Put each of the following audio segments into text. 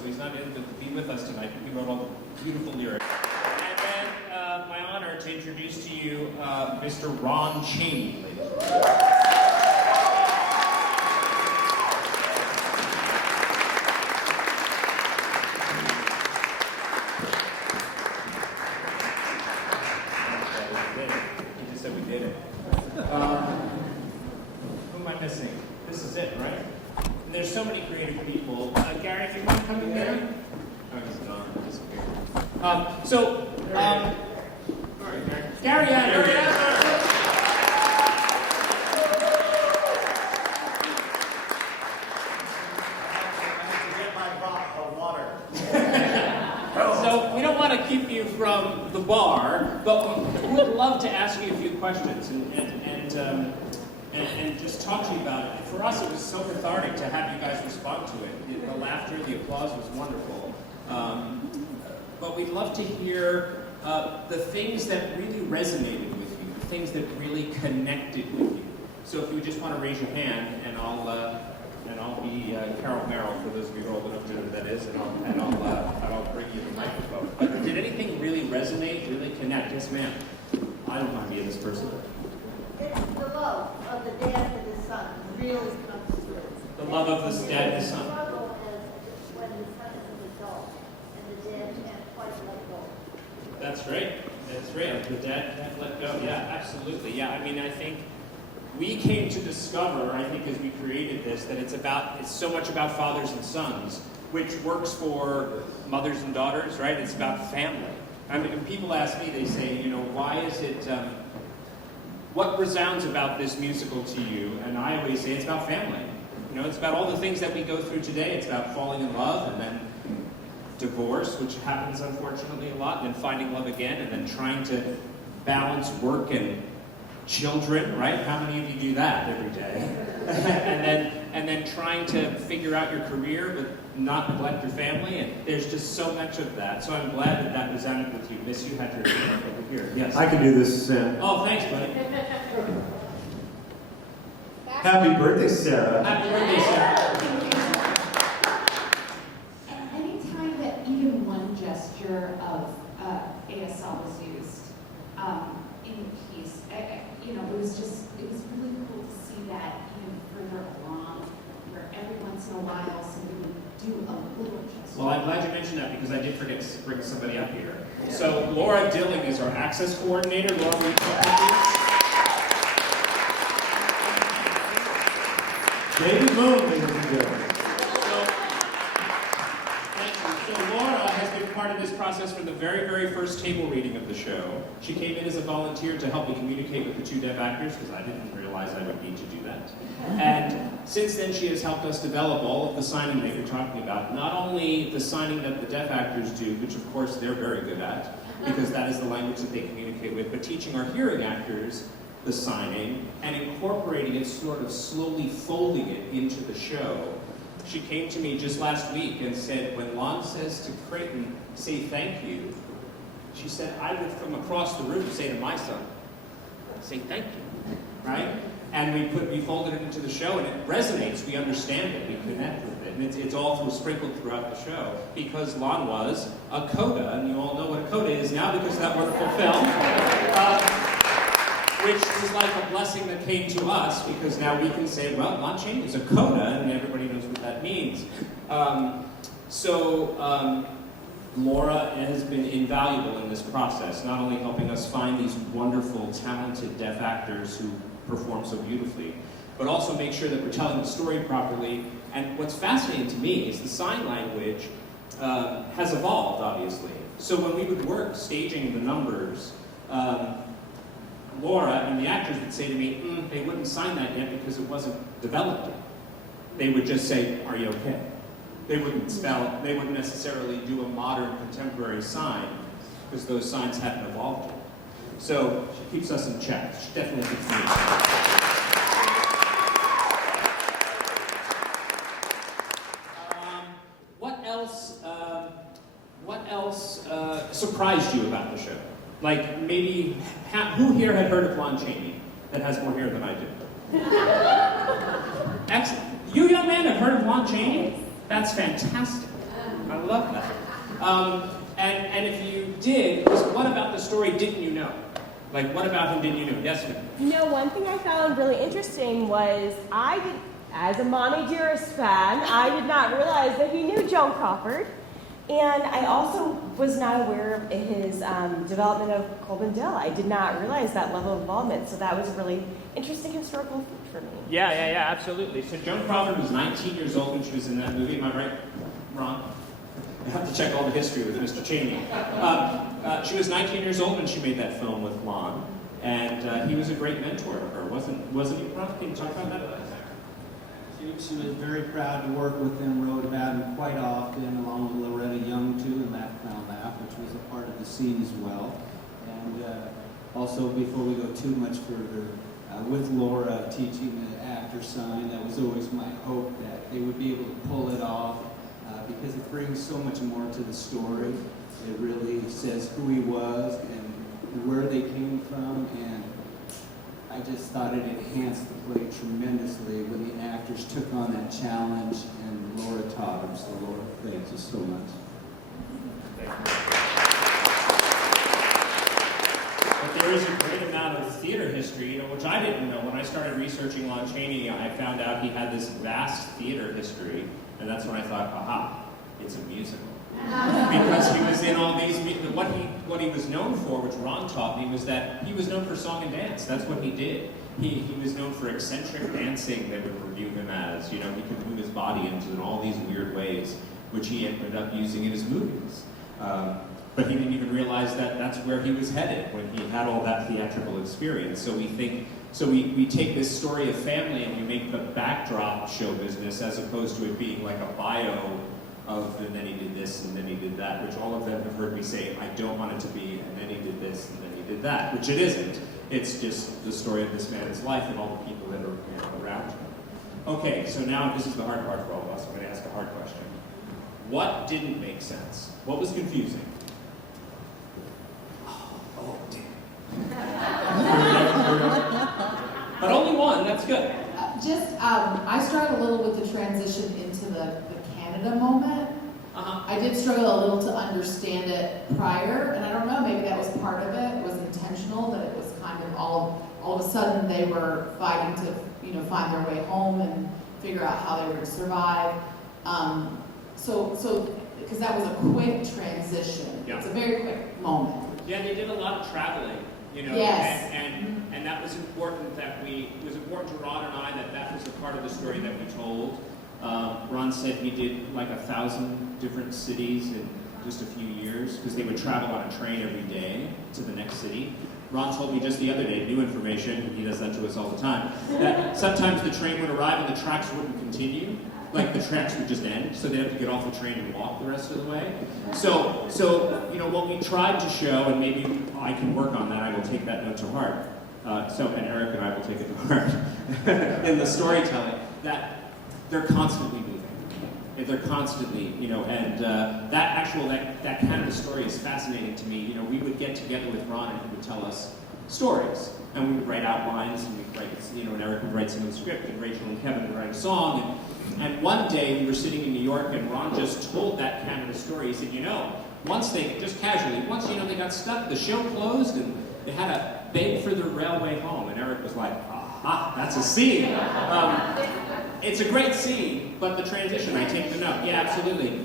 so he's not able to be with us tonight, but he wrote all the beautiful lyrics. And then my honor to introduce to you Mr. Ron Chaney, ladies and gentlemen. He just said we did it. Who am I missing? This is it, right? And there's so many creative people. Gary, if you want to come in there. Oh, he's gone. He disappeared. All right, Gary. Gary, hurry up. So we don't want to keep you from the bar, but we would love to ask you a few questions and just talk to you about it. And for us, it was so cathartic to have you guys respond to it. The laughter, the applause was wonderful. But we'd love to hear the things that really resonated with you, the things that really connected with you. So if you just want to raise your hand, and I'll be Carol Merrill for those of you who are old enough to know who that is, and I'll bring you the microphone. But did anything really resonate, really connect? Yes, ma'am. I don't mind being this person. It's the love of the dad for the son really comes through. The love of the dad and the son. The struggle is when the son is an adult and the dad can't quite let go. That's right. That's right. The dad can't let go. Yeah, absolutely. Yeah, I mean, I think we came to discover, I think, as we created this, that it's so much about fathers and sons, which works for mothers and daughters, right? It's about family. I mean, when people ask me, they say, why is it, what resounds about this musical to you? And I always say it's about family. It's about all the things that we go through today. It's about falling in love and then divorce, which happens unfortunately a lot, and then finding love again, and then trying to balance work and children, right? How many of you do that every day? and then trying to figure out your career, but not neglect your family. And there's just so much of that. So I'm glad that resounded with you. Miss, you had your hand over here. Yes. I can do this, Sam. Oh, thanks, buddy. Happy birthday, Sarah. Happy birthday, Sarah. And anytime that even one gesture of ASL was used in the piece, it was really cool to see that even further along, where every once in a while somebody would do a little gesture. Well, I'm glad you mentioned that because I did forget to bring somebody up here. So Laura Dilling is our access coordinator. Laura, will you talk to you? David Moon, ladies and gentlemen. So Laura has been part of this process from the very, very first table reading of the show. She came in as a volunteer to help me communicate with the two deaf actors because I didn't realize I would need to do that. And since then, she has helped us develop all of the signing that you're talking about. Not only the signing that the deaf actors do, which of course they're very good at, because that is the language that they communicate with, but teaching our hearing actors the signing and incorporating it, sort of slowly folding it into the show. She came to me just last week and said, when Lon says to Creighton, say thank you, she said, I would from across the room say to my son, say thank you, right? And we folded it into the show, and it resonates. We understand it. We connect with it. And it's all sprinkled throughout the show because Lon was a coda, and you all know what a coda is now because of that wonderful film, which was like a blessing that came to us because now we can say, well, Lon Chaney is a coda, and everybody knows what that means. Laura has been invaluable in this process, not only helping us find these wonderful, talented deaf actors who perform so beautifully, but also make sure that we're telling the story properly. And what's fascinating to me is the sign language has evolved, obviously. So when we would work staging the numbers, Laura and the actors would say to me, they wouldn't sign that yet because it wasn't developed yet. They would just say, are you okay? They wouldn't spell, they wouldn't necessarily do a modern contemporary sign because those signs hadn't evolved yet. So she keeps us in check. She definitely keeps me in check. What else surprised you about the show? Like maybe, who here had heard of Lon Chaney that has more hair than I do? Excellent. You young man have heard of Lon Chaney? That's fantastic. I love that. And if you did, what about the story didn't you know? Like, what about him didn't you know? Yes, ma'am. You know, one thing I found really interesting was as a Mommy Dearest fan, I did not realize that he knew Joan Crawford. And I also was not aware of his development of Colvin Dill. I did not realize that level of involvement, so that was a really interesting historical feat for me. Yeah, absolutely. So Joan Crawford was 19 years old when she was in that movie. Am I right, Ron? I have to check all the history with Mr. Cheney. She was 19 years old when she made that film with Lon, and he was a great mentor to her, wasn't he, Ron? Can you talk about that? She was very proud to work with him, wrote about him quite often, along with Loretta Young, too, in Laugh Now Laugh, which was a part of the scene as well. And also, before we go too much further, with Laura teaching the actor sign, that was always my hope that they would be able to pull it off, because it brings so much more to the story. It really says who he was and where they came from, and I just thought it enhanced the play tremendously when the actors took on that challenge, and Laura taught them. So Laura, thank you so much. But there is a great amount of theater history, which I didn't know. When I started researching Lon Chaney, I found out he had this vast theater history, and that's when I thought, aha, it's a musical. Because he was in all these, what he was known for, which Ron taught me, was that he was known for song and dance. That's what he did. He was known for eccentric dancing, they would review him as. You know, he could move his body in all these weird ways, which he ended up using in his movies. But he didn't even realize that that's where he was headed when he had all that theatrical experience. So we take this story of family and we make the backdrop show business, as opposed to it being like a bio of, and then he did this, and then he did that, which all of them have heard me say, I don't want it to be, and then he did this, and then he did that, which it isn't. It's just the story of this man's life and all the people that are around him. Okay, so now this is the hard part for all of us. I'm going to ask a hard question. What didn't make sense? What was confusing? Oh, damn. But only one, that's good. I struggled a little with the transition into the Canada moment. I did struggle a little to understand it prior, and I don't know, maybe that was part of it. It was intentional, that it was kind of all of a sudden they were fighting to, find their way home and figure out how they were to survive. Because that was a quick transition. Yeah. It's a very quick moment. Yeah, they did a lot of traveling, Yes. and that was important it was important to Ron and I that was the part of the story that we told. Ron said he did like 1,000 different cities in just a few years, because they would travel on a train every day to the next city. Ron told me just the other day, new information, he does that to us all the time, that sometimes the train would arrive and the tracks wouldn't continue. Like the tracks would just end, so they'd have to get off the train and walk the rest of the way. So what we tried to show, and maybe I can work on that, I will take that note to heart. And Eric and I will take it to heart in the storytelling, that they're constantly moving. They're constantly, and that Canada story is fascinating to me. We would get together with Ron and he would tell us stories. And we would write outlines, and we'd write, and Eric would write some of the script, and Rachel and Kevin would write a song. And one day we were sitting in New York, and Ron just told that Canada story. He said, once they got stuck, the show closed, and they had to beg for their railway home. And Eric was like, aha, that's a scene. It's a great scene, but the transition, I take the note. Yeah, absolutely.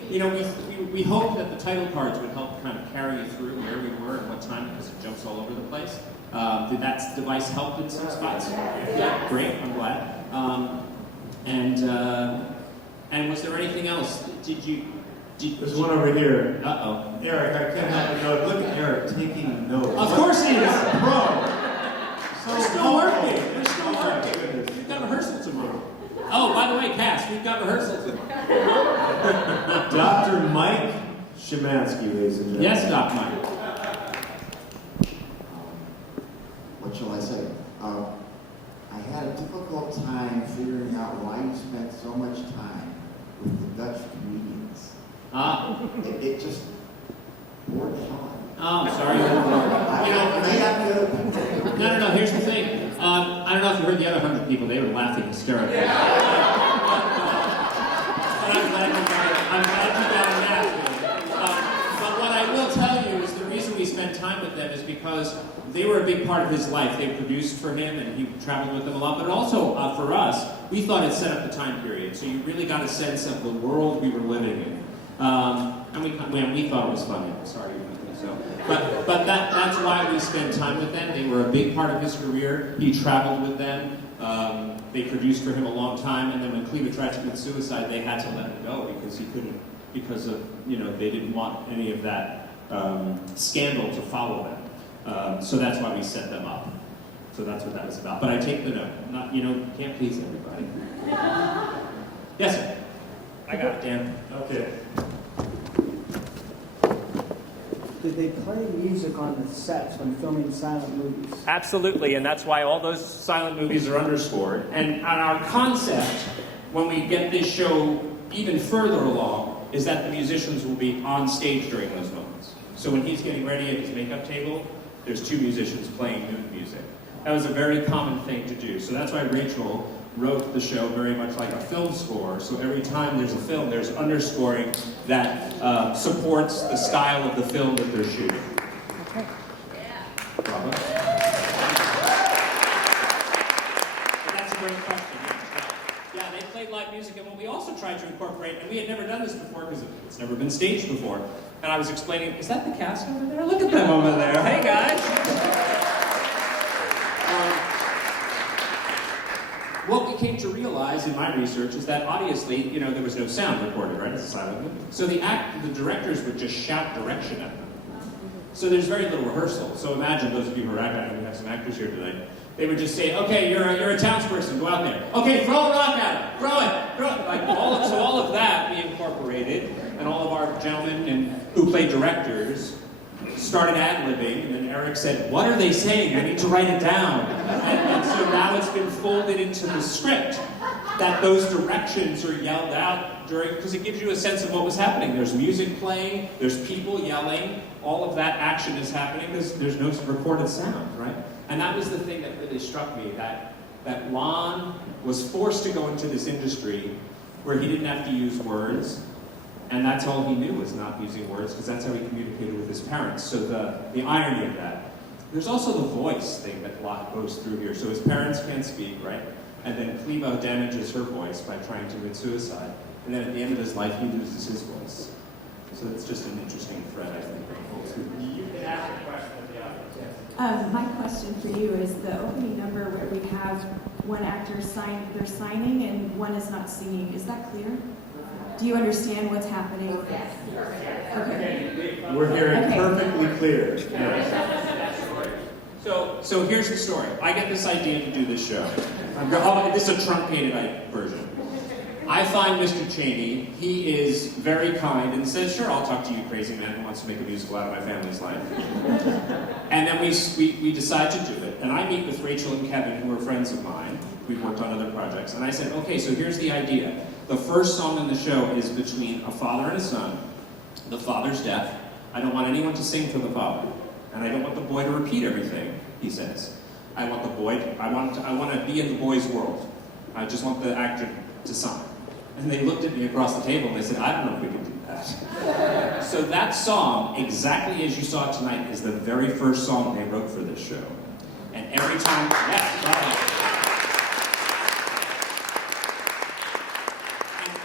We hoped that the title cards would help kind of carry you through where we were and what time, because it jumps all over the place. Did that device help in some spots? Yeah, great, I'm glad. And was there anything else? There's one over here. Uh-oh. Eric, I can't help but note. Look at Eric taking notes. Of course he is. Pro. We're still working. We've got rehearsal tomorrow. Oh, by the way, Cass, we've got rehearsal tomorrow. Dr. Mike Szymanski, ladies and gentlemen. Yes, Doc Mike. What shall I say? I had a difficult time figuring out why you spent so much time with the Dutch comedians. It just bored the hell out of me. Oh, I'm sorry. No. Here's the thing. I don't know if you heard the other 100 people. They were laughing hysterically. But I'm glad you got a nap. time with them is because they were a big part of his life. They produced for him, and he traveled with them a lot. But also, for us, we thought it set up the time period. So you really got a sense of the world we were living in. And we thought it was funny. Sorry, you didn't think so. But that's why we spent time with them. They were a big part of his career. He traveled with them. They produced for him a long time. And then when Cleva tried to commit suicide, they had to let him go because he couldn't, because of, they didn't want any of that scandal to follow them. So that's why we set them up. So that's what that was about. But I take the note. Not, can't please everybody. Yes, sir. I got it, Dan. Okay. Did they play music on the sets when filming silent movies? Absolutely, and that's why all those silent movies are underscored. And our concept, when we get this show even further along, is that the musicians will be on stage during those moments. So when he's getting ready at his makeup table, there's 2 musicians playing nude music. That was a very common thing to do. So that's why Rachel wrote the show very much like a film score. So every time there's a film, there's underscoring that supports the style of the film that they're shooting. Okay. Bravo. That's a great question. Yeah, they played live music, and what we also tried to incorporate, and we had never done this before because it's never been staged before, and I was explaining, is that the cast over there? Look at them over there. Hey, guys. What we came to realize in my research is that obviously, there was no sound recorded, right? It's a silent movie. So the directors would just shout direction at them. So there's very little rehearsal. So imagine those of you who are actors, we have some actors here tonight. They would just say, okay, you're a townsperson, go out there. Okay, throw a rock at him, throw it. Like all of that we incorporated, and all of our gentlemen who played directors started ad-libbing, and then Eric said, what are they saying? I need to write it down. And so now it's been folded into the script that those directions are yelled out during, because it gives you a sense of what was happening. There's music playing, there's people yelling, all of that action is happening because there's no recorded sound, right? And that was the thing that really struck me, that Lon was forced to go into this industry where he didn't have to use words, and that's all he knew was not using words, because that's how he communicated with his parents. So the irony of that. There's also the voice thing that goes through here. So his parents can't speak, right? And then Cleva damages her voice by trying to commit suicide. And then at the end of his life, he loses his voice. So it's just an interesting thread, I think. You can ask a question of the audience. My question for you is the opening number where we have one actor they're signing and one is not singing. Is that clear? Do you understand what's happening? Yes. Okay. We're hearing perfectly clear. So here's the story. I get this idea to do this show. This is a truncated version. I find Mr. Cheney. He is very kind and says, sure, I'll talk to you, crazy man who wants to make a musical out of my family's life. And then we decide to do it. And I meet with Rachel and Kevin, who are friends of mine. We've worked on other projects. And I said, okay, so here's the idea. The first song in the show is between a father and a son. The father's deaf. I don't want anyone to sing for the father. And I don't want the boy to repeat everything he says. I want to be in the boy's world. I just want the actor to sign. And they looked at me across the table and they said, I don't know if we can do that. So that song, exactly as you saw it tonight, is the very first song they wrote for this show. And every time,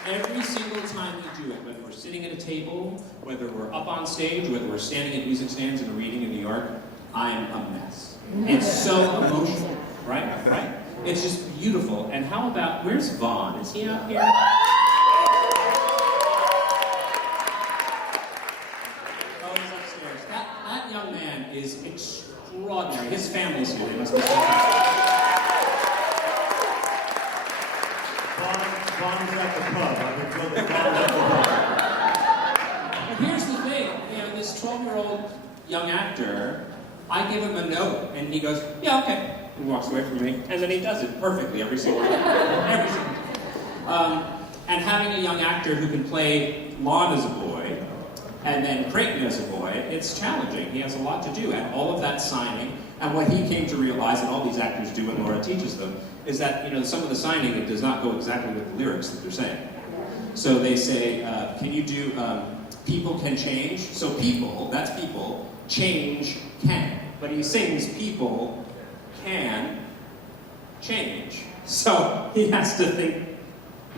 every single time we do it, whether we're sitting at a table, whether we're up on stage, whether we're standing at music stands in a reading in New York, I'm a mess. It's so emotional, right? It's just beautiful. And how about, where's Vaughn? Is he out here? Oh, he's upstairs. That young man is extraordinary. His family's here. They must be so happy. Vaughn is at the pub. I've been told that Vaughn is at the pub. But here's the thing. This 12-year-old young actor, I give him a note, and he goes, yeah, okay. He walks away from me, and then he does it perfectly every single time. Every single time. And having a young actor who can play Lon as a boy, and then Creighton as a boy, it's challenging. He has a lot to do, and all of that signing, and what he came to realize, and all these actors do, and Laura teaches them, is that some of the signing, it does not go exactly with the lyrics that they're saying. So they say, can you do, people can change? So people, that's people, change can. But he sings people can change. So he has to think,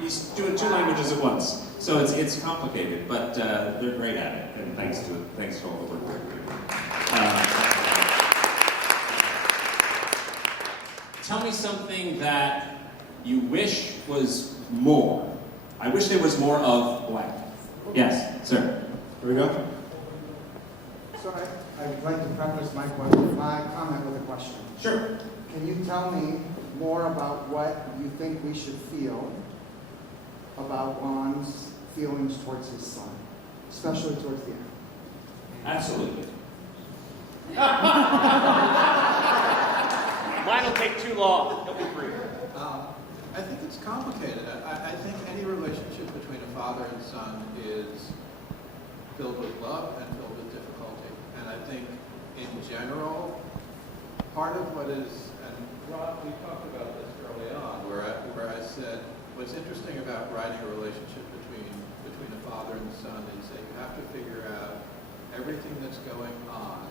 he's doing 2 languages at once. So it's complicated, but they're great at it, and thanks to all the work they're doing. Tell me something that you wish was more. I wish there was more of blank. Yes, sir. Here we go. So I'd like to preface my comment with a question. Sure. Can you tell me more about what you think we should feel about Ron's feelings towards his son, especially towards the end? Absolutely. Mine will take too long. He'll be brief. I think it's complicated. I think any relationship between a father and son is filled with love and filled with difficulty. And I think, in general, part of what is, and Rob, we talked about this early on, where I said, what's interesting about writing a relationship between a father and son is that you have to figure out everything that's going on,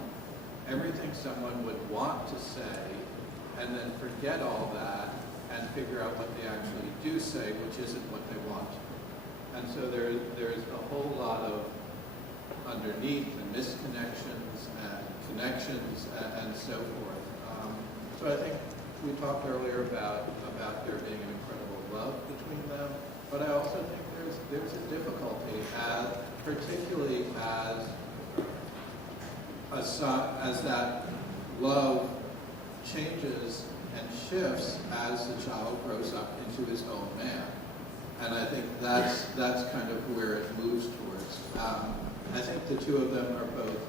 everything someone would want to say, and then forget all that and figure out what they actually do say, which isn't what they want. And so there's a whole lot of underneath and misconnections and connections and so forth. So I think we talked earlier about there being an incredible love between them, but I also think there's a difficulty, particularly as that love changes and shifts as the child grows up into his own man. And I think that's kind of where it moves towards. I think the two of them are both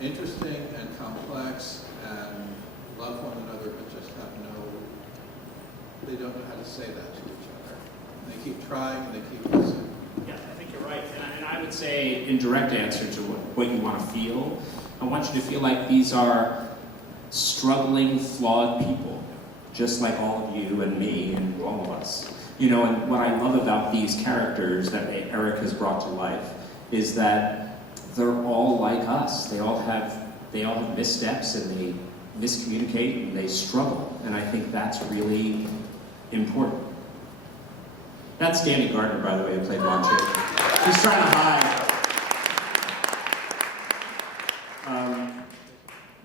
interesting and complex and love one another, but just they don't know how to say that to each other. They keep trying, they keep listening. Yeah, I think you're right. And I would say, in direct answer to what you want to feel, I want you to feel like these are struggling, flawed people, just like all of you and me and all of us. You know, and what I love about these characters that Eric has brought to life is that they're all like us. They all have missteps, and they miscommunicate, and they struggle. And I think that's really important. That's Danny Gardner, by the way, who played Ron Chick. He's trying to hide.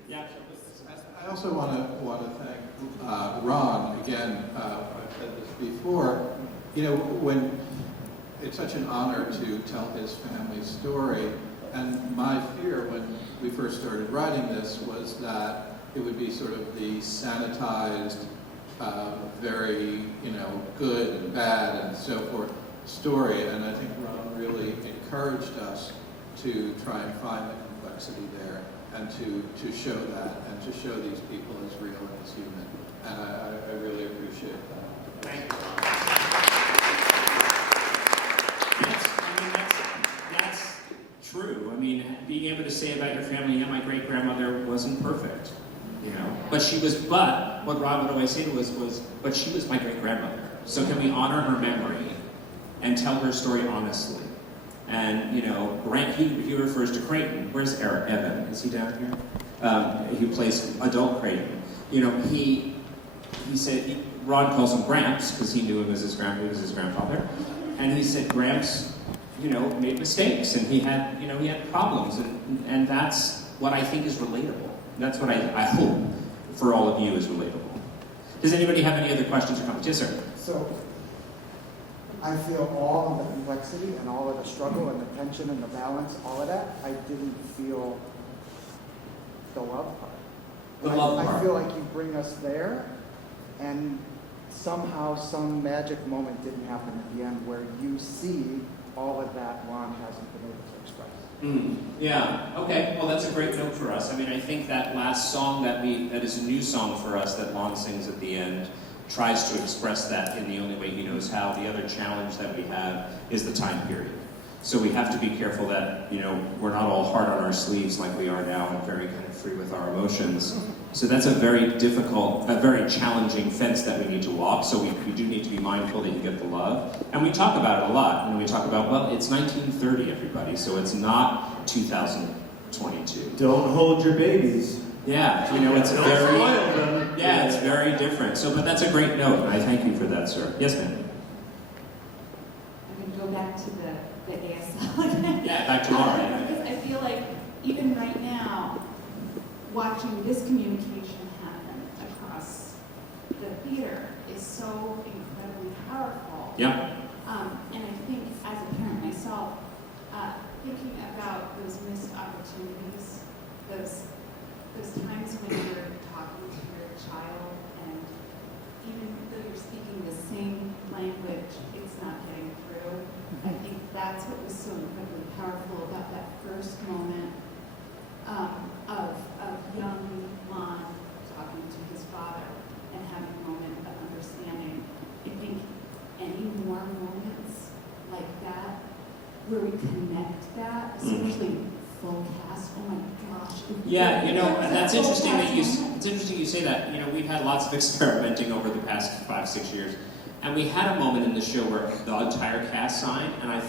Yeah. I also want to thank Ron again. I've said this before. You know, when it's such an honor to tell his family's story, and my fear when we first started writing this was that it would be sort of the sanitized, very good and bad and so forth story. And I think Ron really encouraged us to try and find the complexity there, and to show that, and to show these people as real and as human. And I really appreciate that. Thank you. That's true. I mean, being able to say about your family, yeah, my great-grandmother wasn't perfect, but what Rob would always say to us was, but she was my great-grandmother. So can we honor her memory and tell her story honestly? And, he refers to Creighton. Where's Eric? Evan? Is he down here? He plays adult Creighton. He said, Ron calls him Gramps, because he knew him as his grandfather. And he said Gramps, made mistakes, and he had problems. And that's what I think is relatable. That's what I hope for all of you is relatable. Does anybody have any other questions or comments? Yes, sir. So, I feel all of the complexity and all of the struggle and the tension and the balance, all of that. I didn't feel the love part. The love part. I feel like you bring us there, and somehow some magic moment didn't happen at the end where you see all of that Ron hasn't been able to express. Yeah, okay, well that's a great note for us. I mean, I think that last song that is a new song for us that Lon sings at the end tries to express that in the only way he knows how. The other challenge that we have is the time period. So we have to be careful that, we're not all hard on our sleeves like we are now and very kind of free with our emotions. So that's a very difficult, a very challenging fence that we need to walk. So we do need to be mindful that you get the love. And we talk about it a lot. We talk about, well, it's 1930, everybody, so it's not 2000. 22. Don't hold your babies. Yeah, you know, it's Don't very, spoil them. yeah, it's very different. So, but that's a great note, and I thank you for that, sir. Yes, ma'am. I'm going to go back to the ASL again. Yeah, back to Laura. Yeah. Because I feel like even right now, watching this communication happen across the theater is so incredibly powerful. Yeah. And I think as a parent myself, thinking about those missed opportunities, those times when you're talking to your child and even though you're speaking the same language, it's not getting through. I think that's what was so incredibly powerful about that first moment of young Lon talking to his father and having a moment of understanding. I think any more moments like that where we connect that, especially full cast, oh my gosh. Yeah, you know, and that's interesting that it's interesting you say that. You know, we've had lots of experimenting over the past 5-6 years, and we had a moment in the show where the entire cast signed, and I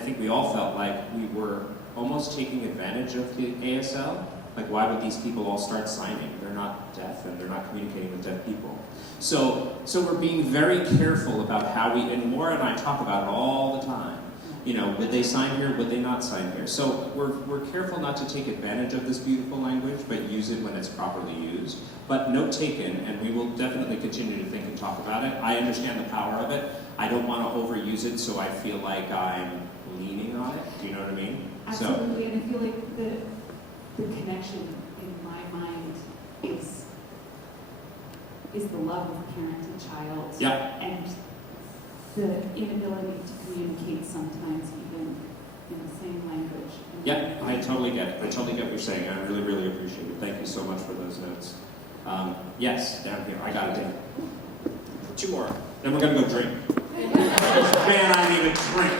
think we all felt like we were almost taking advantage of the ASL. Like, why would these people all start signing? They're not deaf, and they're not communicating with deaf people. So we're being very careful about how we, and Maura and I talk about it all the time. You know, would they sign here, would they not sign here? So we're careful not to take advantage of this beautiful language, but use it when it's properly used. But note taken, and we will definitely continue to think and talk about it. I understand the power of it. I don't want to overuse it so I feel like I'm leaning on it. Do you know what I mean? Absolutely, and I feel like the connection in my mind is the love of parent and child. Yeah. And the inability to communicate sometimes even in the same language. Yeah, I totally get it. I totally get what you're saying. I really, really appreciate it. Thank you so much for those notes. Yes, down here. I got it down. 2 more. Then we're going to go drink. Man, I need a drink.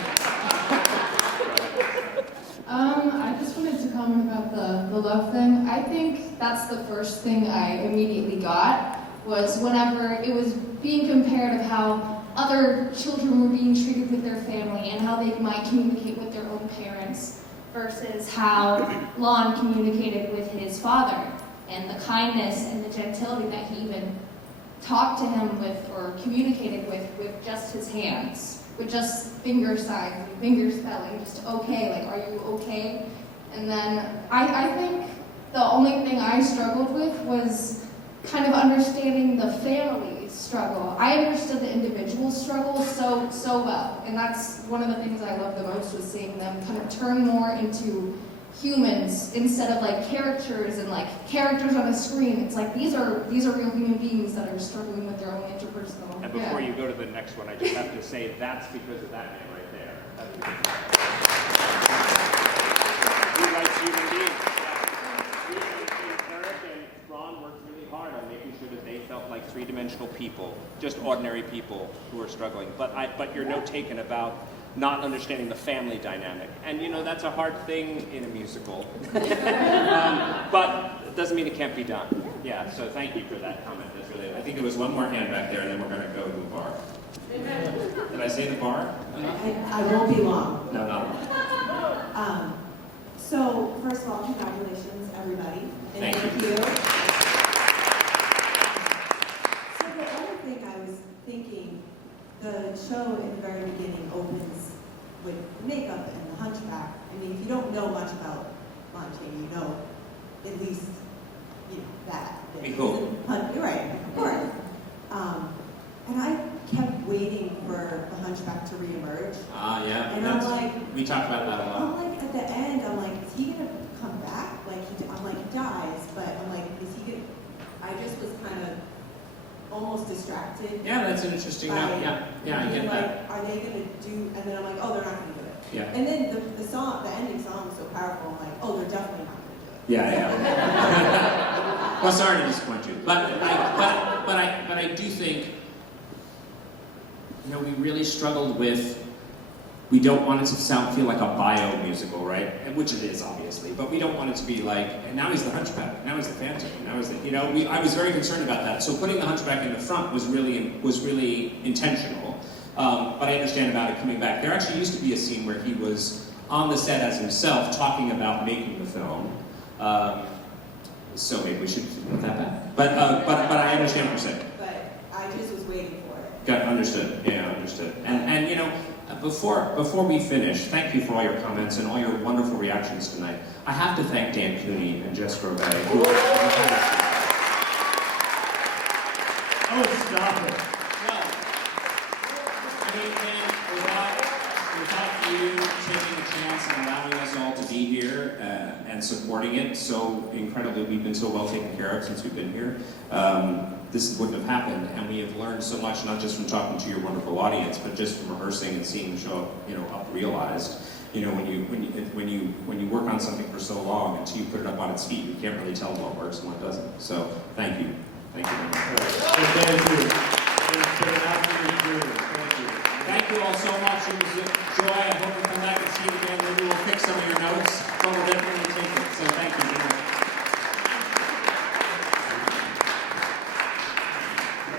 I just wanted to comment about the love thing. I think that's the first thing I immediately got, was whenever it was being compared of how other children were being treated with their family and how they might communicate with their own parents versus how Lon communicated with his father, and the kindness and the gentility that he even talked to him with or communicated with just his hands, with just finger signs and finger spelling, just okay, like, are you okay? And then I think the only thing I struggled with was kind of understanding the family struggle. I understood the individual struggle so well, and that's one of the things I loved the most, was seeing them kind of turn more into humans instead of like characters and like characters on a screen. It's like these are real human beings that are struggling with their own interpersonal. And before you go to the next one, I just have to say that's because of that man right there. He writes human beings. Eric and Ron worked really hard on making sure that they felt like three-dimensional people, just ordinary people who are struggling. But your note taken about not understanding the family dynamic. And you know, that's a hard thing in a musical. But it doesn't mean it can't be done. Yeah, so thank you for that comment. That's really, I think there was one more hand back there, and then we're going to go to the bar. Did I say the bar? I won't be long. No, not. So, first of all, congratulations, everybody. And Thank you. So the other thing I was thinking, the show in the very beginning opens with makeup and the hunchback. I mean, if you don't know much about Montaigne, you know at least, you know, that. We hope. You're right, of course. And I kept waiting for the hunchback to reemerge. Yeah. And I'm like, we talked about that a lot. I'm like, at the end, I'm like, is he gonna come back? Like, I'm like, he dies, but I'm like, is he gonna? I just was kind of almost distracted. Yeah, that's an interesting note. Yeah, I get like, that. are they gonna do? And then I'm like, oh, they're not gonna do it. Yeah. And then the song, the ending song was so powerful. I'm like, oh, they're definitely not gonna do it. Yeah. Well, sorry to disappoint you, but I do think, you know, we really struggled with. We don't want it to feel like a bio musical, right? Which it is, obviously. But we don't want it to be like, and now he's the hunchback, now he's the phantom, now he's the, you know. I was very concerned about that. So putting the hunchback in the front was really intentional. But I understand about it coming back. There actually used to be a scene where he was on the set as himself, talking about making the film. So maybe we should put that back. But I understand what you're saying. But I just was waiting for it. Got understood. Yeah, understood. And you know, before we finish, thank you for all your comments and all your wonderful reactions tonight. I have to thank Dan Cooney and Jess Grobe, who Oh, stop it. well, I mean, Dan, without you taking a chance and allowing us all to be here and supporting it so incredibly, we've been so well taken care of since we've been here. This wouldn't have happened, and we have learned so much, not just from talking to your wonderful audience, but just from rehearsing and seeing the show, up realized. When you work on something for so long until you put it up on its feet, you can't really tell what works and what doesn't. So thank you. Thank you very much. Thank you. It's been an absolute experience. Thank you. Thank you all so much. It was a joy. I hope you come back and see it again. Maybe we'll fix some of your notes. It's all different.